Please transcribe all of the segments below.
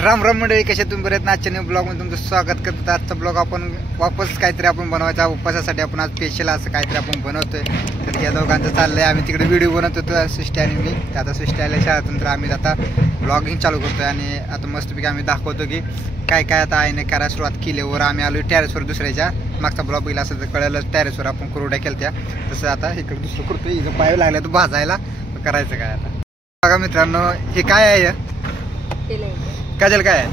राम राम मंडळी, कशा तुम्ही बरेत ना? आजच्या ब्लॉग मध्ये तुमचं स्वागत करतो. आजचा ब्लॉग आपण वापस काहीतरी आपण बनवायचा उपवासासाठी आपण आज स्पेशल असं काहीतरी आपण बनवतोय. तर या दोघांचं चाललंय, आम्ही तिकडे व्हिडिओ बनवत होतो सृष्टी आणि मी. आता सृष्टी आल्या शाळेतून तर आम्ही आता ब्लॉगिंग चालू करतोय आणि आता मस्तपैकी आम्ही दाखवतो की काय काय आता आईने करायला सुरुवात केल्यावर आम्ही आलो टेरेसवर. दुसऱ्याच्या मागचा ब्लॉग बघितला असं तर कळलं, टेरेसवर आपण कुरड्या केलत्या. तसं आता इकडे दुसरं करतोय. इथं पाय लागल्या तर भाजायला करायचं काय आता. बघा मित्रांनो, हे काय आहे? काजल काय आहे?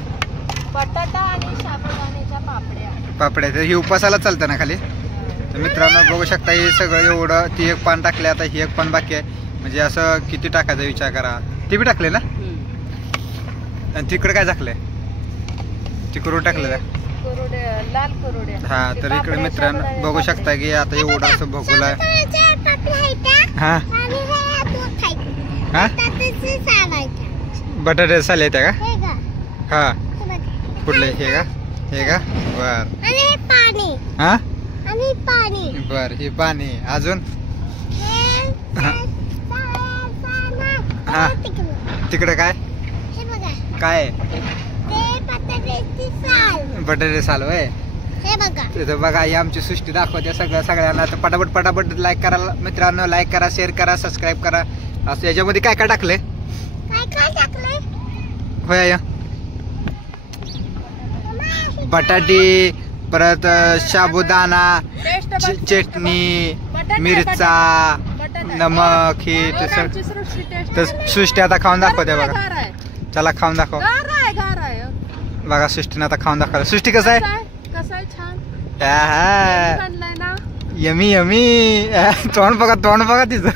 बटाटा आणि साबुदाण्याच्या पापड्या. पापड्या. तर ही उपासाला चालतं ना खाली. तर मित्रांनो बघू शकता, हे सगळं एवढं. ती एक पान टाकले, आता ही एक पान बाकी आहे. म्हणजे असं किती टाकायचा विचार करा. ते बी टाकले ना? आणि तिकडे काय टाकलंय? तिकडून टाकलेलं लाल कुरड्या. हा. तर इकडे मित्रांनो बघू शकता की आता एवढं असं भगुल आहे. हा हा, बटाटे साले येते का? हा. कुठले? हे का? हे का? बर. हा बर. हे पाणी अजून. हा. तिकडे काय काय? बटाटे साल होय. तिथं बघा, ही आमची सृष्टी दाखवते सगळ्यांना. तर पटापट पटापट लाईक करा मित्रांनो, लाईक करा, शेअर करा, सबस्क्राईब करा. असं याच्यामध्ये काय काय टाकले होय? बटाटे, परत साबुदाणा, चटणी, मिरचा, नमक, हे तर सृष्टी आता खाऊन दाखवते बघा. चला खाऊन दाखव. बघा सृष्टीने आता खाऊन दाखवलं. सृष्टी कसं आहे? Yummy yummy. तोंड बघा तिचं.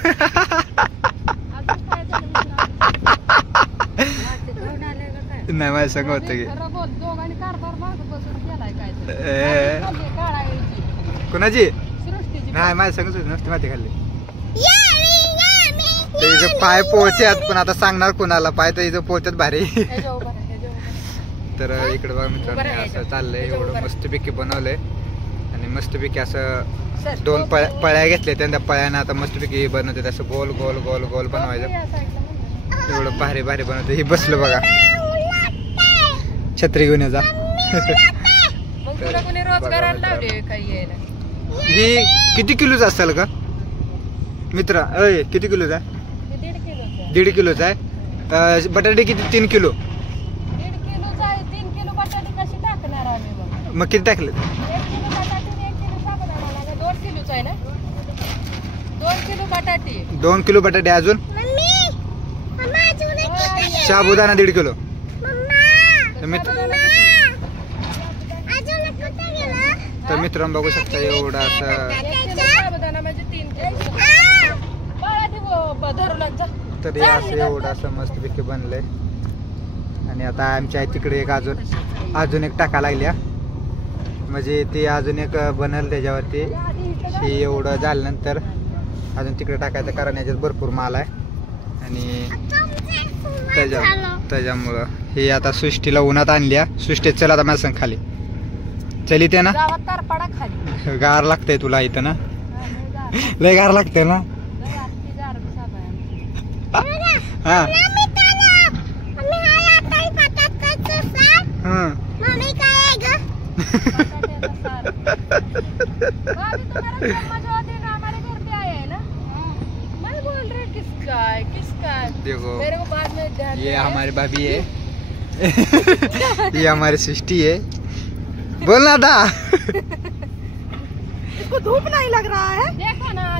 नाही माझ्या संग होतं की कुणाची नाही, माझ्या संगच होती. नसती माती खाल्ली. इथं पाय पोहच्यात, पण आता सांगणार कुणाला? पाय तर इथं पोहच्यात भारी. तर इकडे बघा मित्रांनो, असं चाललंय. एवढं मस्तपैकी बनवलंय आणि मस्तपैकी असं 2 पळ्या घेतल्या. त्या पळ्यानं आता मस्तपैकी बनवते. असं गोल गोल गोल गोल बनवायचं. एवढं भारी भारी बनवते. हे बसलं बघा, छत्री घेऊन जा. ही किती किलोच असेल का मित्र? अय किती किलोच आहे? 1.5 किलोच आहे. बटाटे किती? 3 किलो. मग किती टाकले? 2 किलो बटाटे. अजून साबुदाणा 1.5 किलो. तर मित्रांनो बघू शकता एवढं असं. तर हे असं एवढं असं मस्तपैकी बनलंय. आणि आता आमच्या तिकडे एक अजून एक टाका लागल्या, म्हणजे ते अजून एक बनल त्याच्यावरती. हे एवढं झाल्यानंतर अजून तिकडे टाकायचं, कारण याच्यात भरपूर माल आहे. आणि त्याच्यामुळं हे आता सृष्टीला उन्हात आणल्या. सृष्टी चल आता माझ्या संग खाली चली. ते ना गार लागतंय तुला इथं ना? लय गार लागतंय ना? हा. देखो ये हमारी भाभी है. ये हमारी सृष्टि है. बोलना था. इसको धूप नहीं लग रहा है? देखो ना,